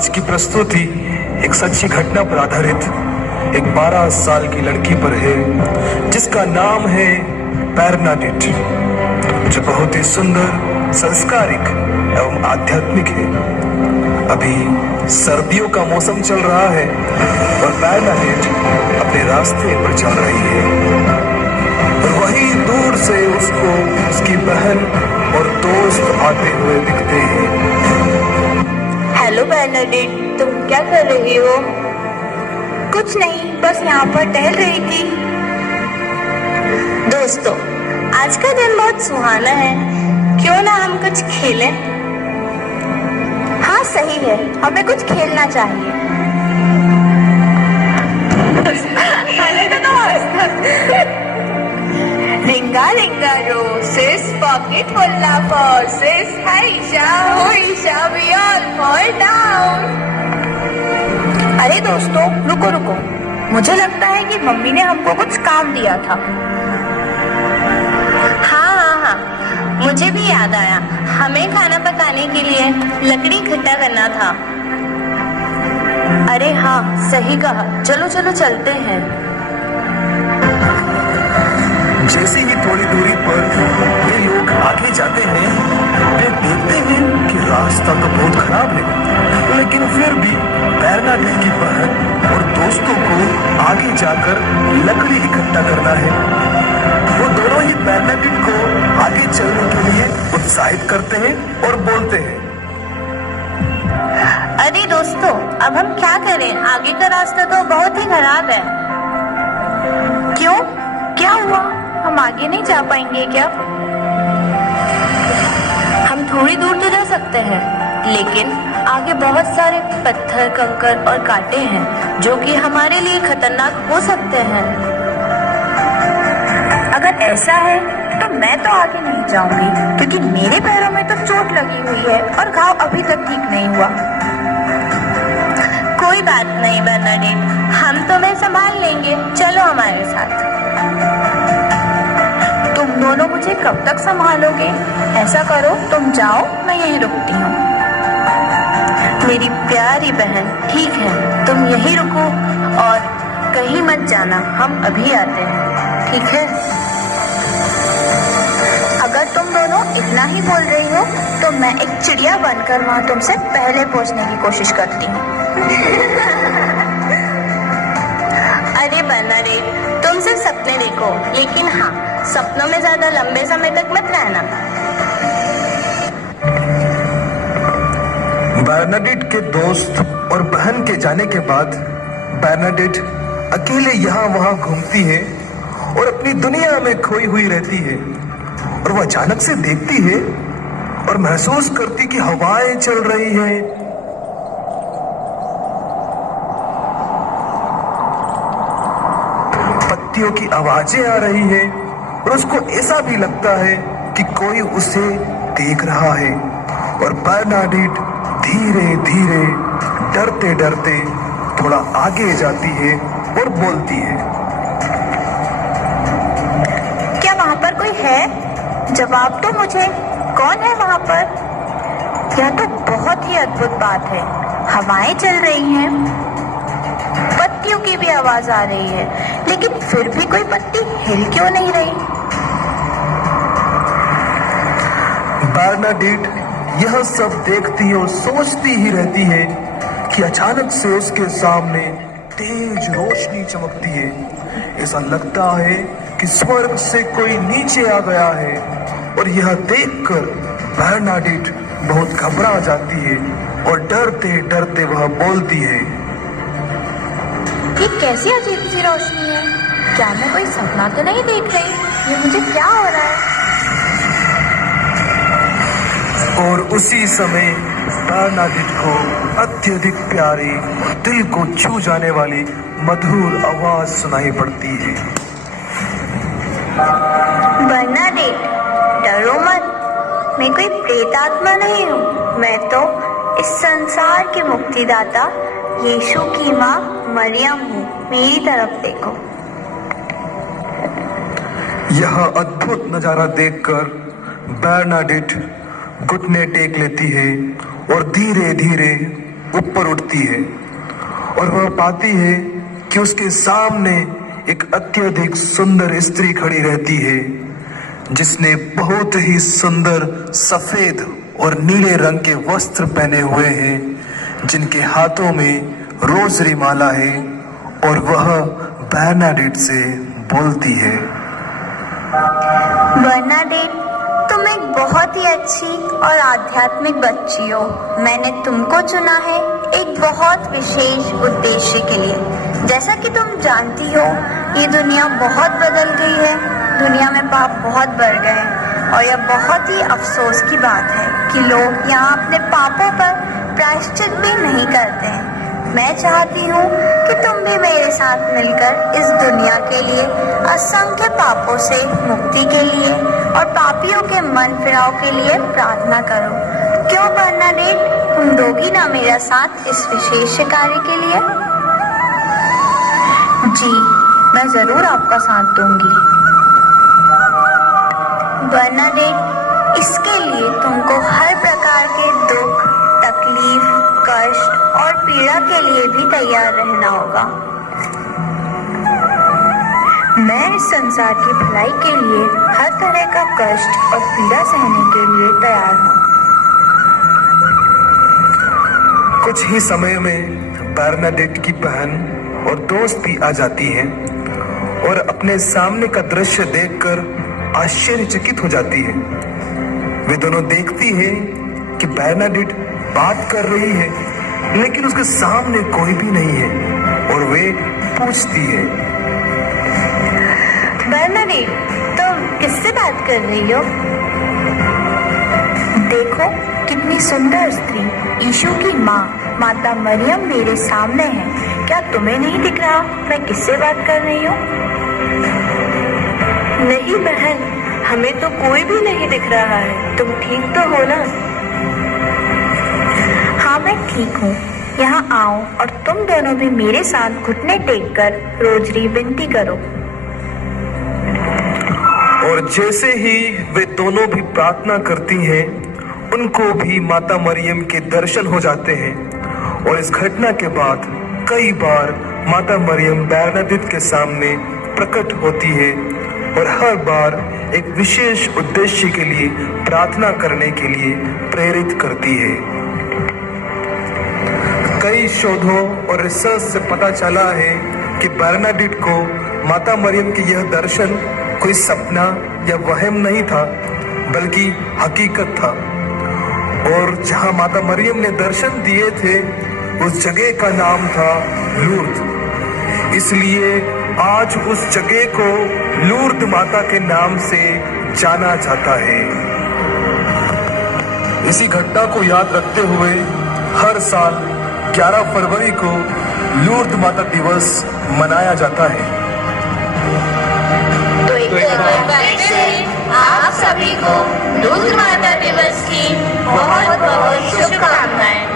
आज की प्रस्तुति एक सच्ची घटना पर आधारित एक 12 साल की लड़की पर है जिसका नाम है बर्नाडेट, जो बहुत ही सुंदर, संस्कारिक एवं आध्यात्मिक है। अभी सर्दियों का मौसम चल रहा है और बर्नाडेट अपने रास्ते पर चल रही है और वहीं दूर से उसको उसकी बहन और दोस्त आते हुए दिखते हैं। हेलो बर्नाडेट, तुम क्या कर रही हो? कुछ नहीं, बस यहाँ पर टहल रही थी। दोस्तों, आज का दिन बहुत सुहाना है, क्यों ना हम कुछ खेलें? हाँ सही है, हमें कुछ खेलना चाहिए। Ringa ringa roses, pocket full of horses. Haisha, hoisha, we all fall down. अरे दोस्तों, रुको रुको, मुझे लगता है कि मम्मी ने हमको कुछ काम दिया था। हाँ, मुझे भी याद आया, हमें खाना पकाने के लिए लकड़ी इकट्ठा करना था। अरे हाँ, सही कहा, चलो चलो चलते हैं। जैसे ही थोड़ी दूरी पर ये लोग आगे जाते हैं, वे देखते हैं कि रास्ता तो बहुत खराब है, लेकिन फिर भी बर्नाडेट की बहन और दोस्तों को आगे जाकर लकड़ी इकट्ठा करना है। वो दोनों ही बर्नाडेट को आगे चलने के लिए उत्साहित करते हैं और बोलते हैं, अरे दोस्तों, अब हम क्या करें? आगे का रास्ता तो बहुत ही खराब है। क्यों? क्या हुआ? हम आगे नहीं जा पाएंगे क्या? हम थोड़ी दूर तो जा सकते हैं, लेकिन आगे बहुत सारे पत्थर, कंकर और कांटे हैं जो कि हमारे लिए खतरनाक हो सकते हैं। अगर ऐसा है तो मैं तो आगे नहीं जाऊंगी, क्योंकि मेरे पैरों में तो चोट लगी हुई है और घाव अभी तक ठीक नहीं हुआ। कोई बात नहीं बर्नाडेट, हम तुम्हें संभाल लेंगे, चलो हमारे साथ। तुम दोनों मुझे कब तक संभालोगे? ऐसा करो, तुम जाओ, मैं यहीं रुकती हूँ। मेरी प्यारी बहन, ठीक है, तुम यहीं रुको और कहीं मत जाना, हम अभी आते हैं, ठीक है? अगर तुम दोनों इतना ही बोल रही हो तो मैं एक चिड़िया बनकर वहां तुमसे पहले पहुंचने की कोशिश करती हूँ। अरे बर्नाडेट, तुम सिर्फ सपने देखो, लेकिन हाँ, सपनों में ज्यादा लंबे समय तक मत रहना। बर्नाडेट के दोस्त और बहन के जाने के बाद बर्नाडेट अकेले यहाँ वहाँ घूमती है और अपनी दुनिया में खोई हुई रहती है। और वह अचानक से देखती है और महसूस करती कि हवाएं चल रही हैं। पत्तियों की आवाजें आ रही है और उसको ऐसा भी लगता है कि कोई उसे देख रहा है। और बर्नाडेट धीरे धीरे, डरते डरते थोड़ा आगे जाती है और बोलती है, क्या वहां पर कोई है? जवाब दो मुझे, कौन है वहां पर? यह तो बहुत ही अद्भुत बात है। हवाएं चल रही हैं, पत्तियों की भी आवाज आ रही है, लेकिन फिर भी कोई पत्ती हिल क्यों नहीं रही? बर्नाडेट यह सब देखती और सोचती ही रहती है कि अचानक से उसके सामने तेज रोशनी चमकती है। ऐसा लगता है कि स्वर्ग से कोई नीचे आ गया है और यह देखकर बर्नाडेट बहुत घबरा जाती है और डरते डरते वह बोलती है, ये कैसी अजीब सी रोशनी है? क्या मैं कोई सपना तो नहीं देख रही? ये मुझे क्या हो रहा है? और उसी समय बर्नाडेट को अत्यधिक प्यारी और दिल को छू जाने वाली मधुर आवाज सुनाई पड़ती है, बर्नाडेट, डरो मत, मैं कोई प्रेत आत्मा नहीं हूँ। मैं तो इस संसार के मुक्तिदाता यीशु की माँ मरियम हूँ। मेरी तरफ देखो। यह अद्भुत नजारा देखकर बर्नाडेट घुटने टेक लेती है और धीरे धीरे ऊपर उठती है और वह पाती है कि उसके सामने एक अत्यधिक सुंदर स्त्री खड़ी रहती है, जिसने बहुत ही सुंदर सफेद और नीले रंग के वस्त्र पहने हुए हैं, जिनके हाथों में रोजरी माला है, और वह बर्नाडेट से बोलती है। बर्नाडेट, तुम एक बहुत ही अच्छी और आध्यात्मिक बच्ची हो। मैंने तुमको चुना है एक बहुत विशेष उद्देश्य के लिए। जैसा कि तुम जानती हो, ये दुनिया बहुत बदल गई है। दुनिया में पाप बहुत बढ़ गए हैं और यह बहुत ही अफसोस की बात है कि लोग यहाँ अपने पापों पर प्रायश्चित भी नहीं करते हैं। मैं चाहती हूँ कि तुम भी मेरे साथ मिलकर इस दुनिया के लिए, असंख्य पापों से मुक्ति के लिए और पापियों के मन फिराव के लिए प्रार्थना करो। क्यों बर्नाडेट, तुम दोगी ना मेरा साथ इस विशेष कार्य के लिए? जी, मैं जरूर आपका साथ दूंगी। बर्नाडेट, इसके लिए तुमको हर प्रकार के दुख, तकलीफ, कष्ट और पीड़ा के लिए भी तैयार रहना होगा। मैं इस संसार की भलाई के लिए हर तरह का कष्ट और पीड़ा सहने के लिए तैयार हूँ। कुछ ही समय में बर्नाडेट की बहन और दोस्त भी आ जाती हैं और अपने सामने का दृश्य देखकर आश्चर्यचकित हो जाती है। वे दोनों देखती हैं कि बर्नाडेट बात कर रही है, लेकिन उसके सामने कोई भी नहीं है, और वे पूछती है, बर्नाडेट, तुम किससे बात कर रही हो? देखो, कितनी सुंदर स्त्री, यीशु की माँ माता मरियम मेरे सामने है। क्या तुम्हें नहीं दिख रहा मैं किससे बात कर रही हूँ? नहीं बहन, हमें तो कोई भी नहीं दिख रहा है। तुम ठीक तो हो ना? हाँ, मैं ठीक हूँ। यहाँ आओ और तुम दोनों भी मेरे साथ घुटने टेक कर रोजरी विनती करो। और जैसे ही वे दोनों भी प्रार्थना करती हैं, उनको भी माता मरियम के दर्शन हो जाते हैं। और इस घटना के बाद कई बार माता मरियम बर्नाडेट के सामने प्रकट होती है और हर बार एक विशेष उद्देश्य के लिए प्रार्थना करने के लिए प्रेरित करती है। कई शोधों और रिसर्च से पता चला है कि बर्नाडेट को माता मरियम की यह दर्शन कोई सपना या वहम नहीं था, बल्कि हकीकत था। और जहां माता मरियम ने दर्शन दिए थे, उस जगह का नाम था लूर्द। इसलिए आज उस जगह को लूर्द माता के नाम से जाना जाता है। इसी घटना को याद रखते हुए हर साल 11 फरवरी को लूर्द माता दिवस मनाया जाता है। तो एक बार से आप सभी को लूर्द माता दिवस की बहुत बहुत शुभकामनाएं।